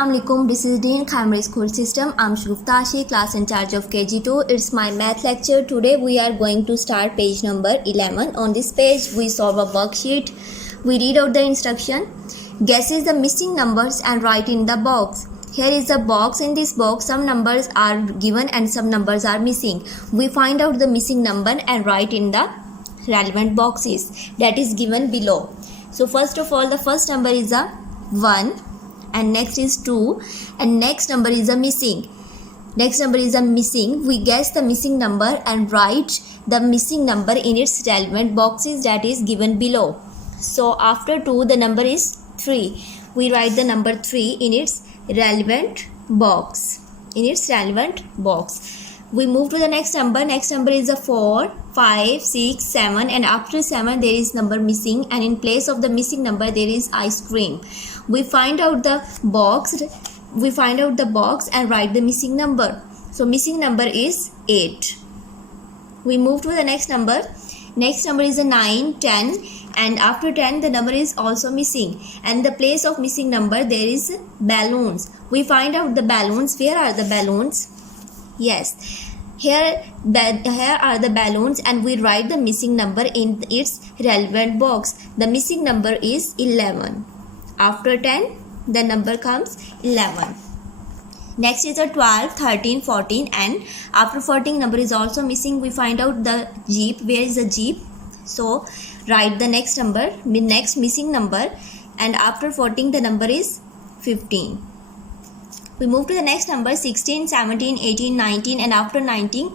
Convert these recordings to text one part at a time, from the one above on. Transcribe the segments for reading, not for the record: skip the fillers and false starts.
Assalamualaikum, this is Dean Primary School System. I'm Shugufta Ashi, class in charge of KG2. It's my math lecture. Today we are going to start page number 11. On this page we solve a worksheet. We read out the instruction. Guesses the missing numbers and write in the box. Here is the box. In this box some numbers are given and some numbers are missing. We find out the missing number and write in the relevant boxes that is given below. So first of all, the first number is a 1 and next is 2 and next number is a missing. Next number is a missing. We guess the missing number and write the missing number in its relevant boxes that is given below. So after 2 the number is 3. We write the number 3 in its relevant box. We move to the next number. Next number is a 4, 5, 6, 7 and after 7 there is number missing and in place of the missing number there is ice cream. We find out the box and write the missing number. So missing number is 8. We move to the next number. Next number is a 9, 10 and after 10 the number is also missing and in the place of missing number there is balloons. We find out the balloons. Where are the balloons? Yes, here are the balloons and we write the missing number in its relevant box. The missing number is 11. After 10 the number comes 11. Next is a 12, 13, 14 and after 14 number is also missing. We find out the jeep. Where is the jeep? So write the next number, next missing number and after 14 the number is 15. We move to the next number 16, 17, 18, 19 and after 19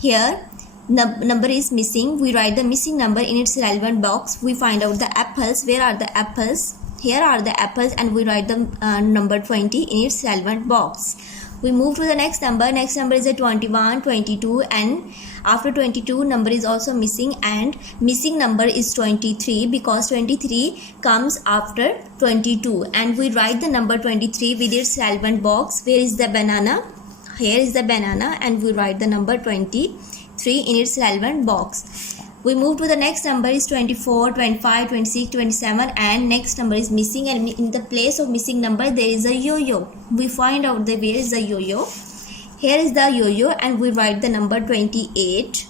here number is missing. We write the missing number in its relevant box. We find out the apples. Where are the apples? Here are the apples and we write the number 20 in its relevant box. We move to the next number. Next number is a 21, 22 and after 22 number is also missing and missing number is 23 because 23 comes after 22 and we write the number 23 with its relevant box. Where is the banana? Here is the banana and we write the number 23 in its relevant box. We move to the next number is 24, 25, 26, 27 and next number is missing and in the place of missing number there is a yo-yo. We find out where is the yo-yo. Here is the yo-yo and we write the number 28.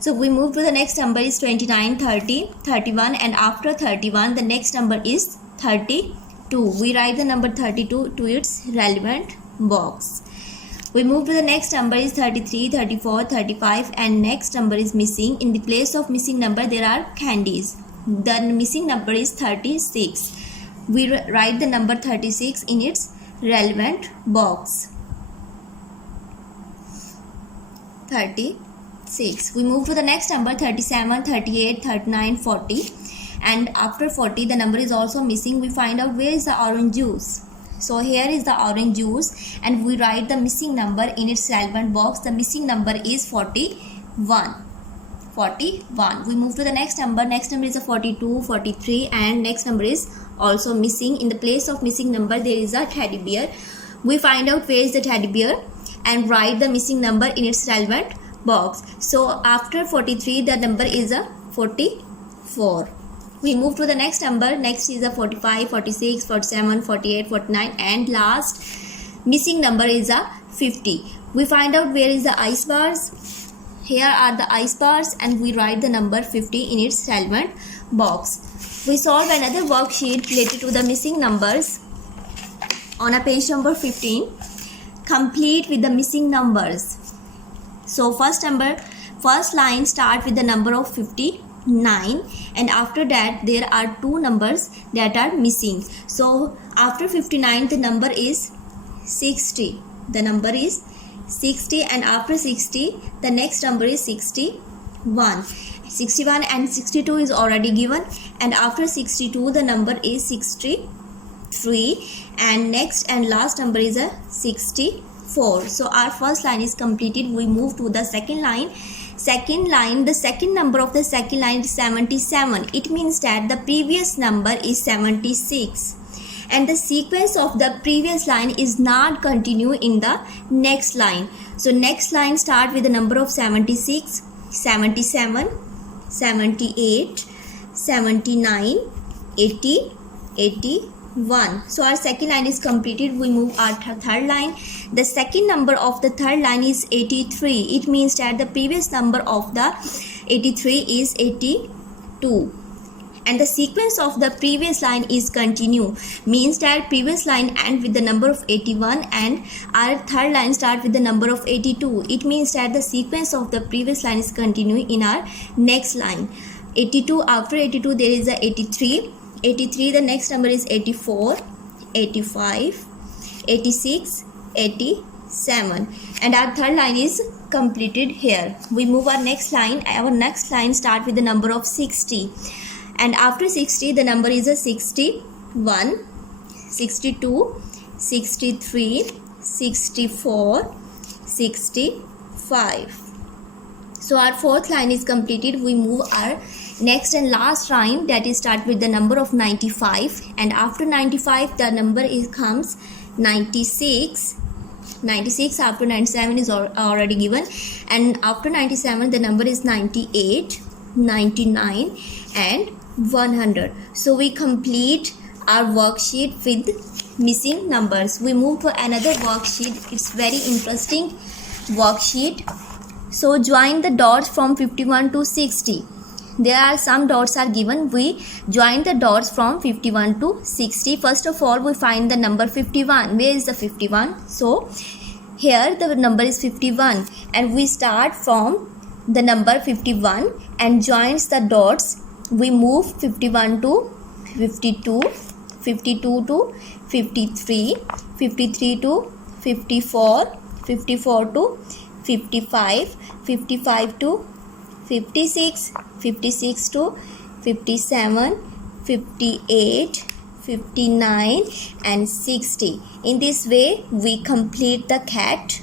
So we move to the next number is 29, 30, 31 and after 31 the next number is 32. We write the number 32 to its relevant box. We move to the next number is 33, 34, 35 and next number is missing. In the place of missing number there are candies. The missing number is 36. We write the number 36 in its relevant box. 36. We move to the next number 37, 38, 39, 40 and after 40 the number is also missing. We find out where is the orange juice. So here is the orange juice and we write the missing number in its relevant box. The missing number is 41. We move to the next number. Next number is a 42, 43 and next number is also missing. In the place of missing number there is a teddy bear. We find out where is the teddy bear and write the missing number in its relevant box. So after 43 the number is a 44. We move to the next number. Next is a 45, 46, 47, 48, 49 and last missing number is a 50. We find out where is the ice bars. Here are the ice bars and we write the number 50 in its relevant box. We solve another worksheet related to the missing numbers on a page number 15. Complete with the missing numbers. So first line start with the number of 59 and after that there are two numbers that are missing. So after 59 the number is 60. The number is 60 and after 60 the next number is 61. 61 and 62 is already given and after 62 the number is 63 and next and last number is a 64. So our first line is completed. We move to the second line. The second number of the second line is 77. It means that the previous number is 76 and the sequence of the previous line is not continue in the next line. So next line start with the number of 76, 77, 78, 79, 80, 81 1. So our second line is completed. We move our third line. The second number of the third line is 83. It means that the previous number of the 83 is 82. And the sequence of the previous line is continue, means that previous line end with the number of 81 and our third line start with the number of 82. It means that the sequence of the previous line is continue in our next line. 82, after 82 there is a 83. 83, the next number is 84, 85, 86, 87, and our third line is completed here. We move our next line. Our next line start with the number of 60. And after 60 the number is a 61, 62, 63, 64, 65. So our fourth line is completed. We move our next and last line, that is start with the number of 95, and after 95 the number comes 96. 96 after 97 is already given, and after 97 the number is 98, 99 and 100. So we complete our worksheet with missing numbers. We move to another worksheet. It's very interesting worksheet. So join the dots from 51 to 60. There are some dots are given. We join the dots from 51 to 60. First of all, we find the number 51. Where is the 51? So here the number is 51, and we start from the number 51 and joins the dots. We move 51 to 52, 52 to 53, 53 to 54, 54 to 55, 55 to 56, 56 to 57, 58, 59 and 60. In this way we complete the cat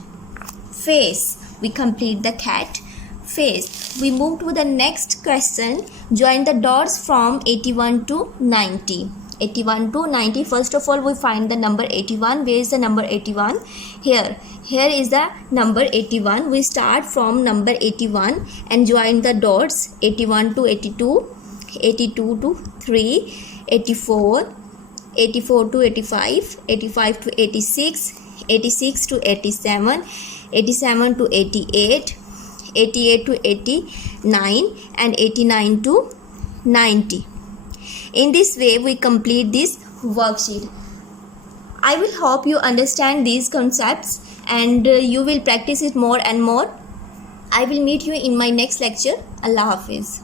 face. We complete the cat face. We move to the next question. Join the dots from 81 to 90. 81 to 90. First of all, we find the number 81. Where is the number 81? Here is the number 81. We start from number 81 and join the dots. 81 to 82, 82 to 3, 84, 84 to 85, 85 to 86, 86 to 87, 87 to 88, 88 to 89 and 89 to 90. In this way we complete this worksheet. I will hope you understand these concepts and you will practice it more and more. I will meet you in my next lecture. Allah Hafiz.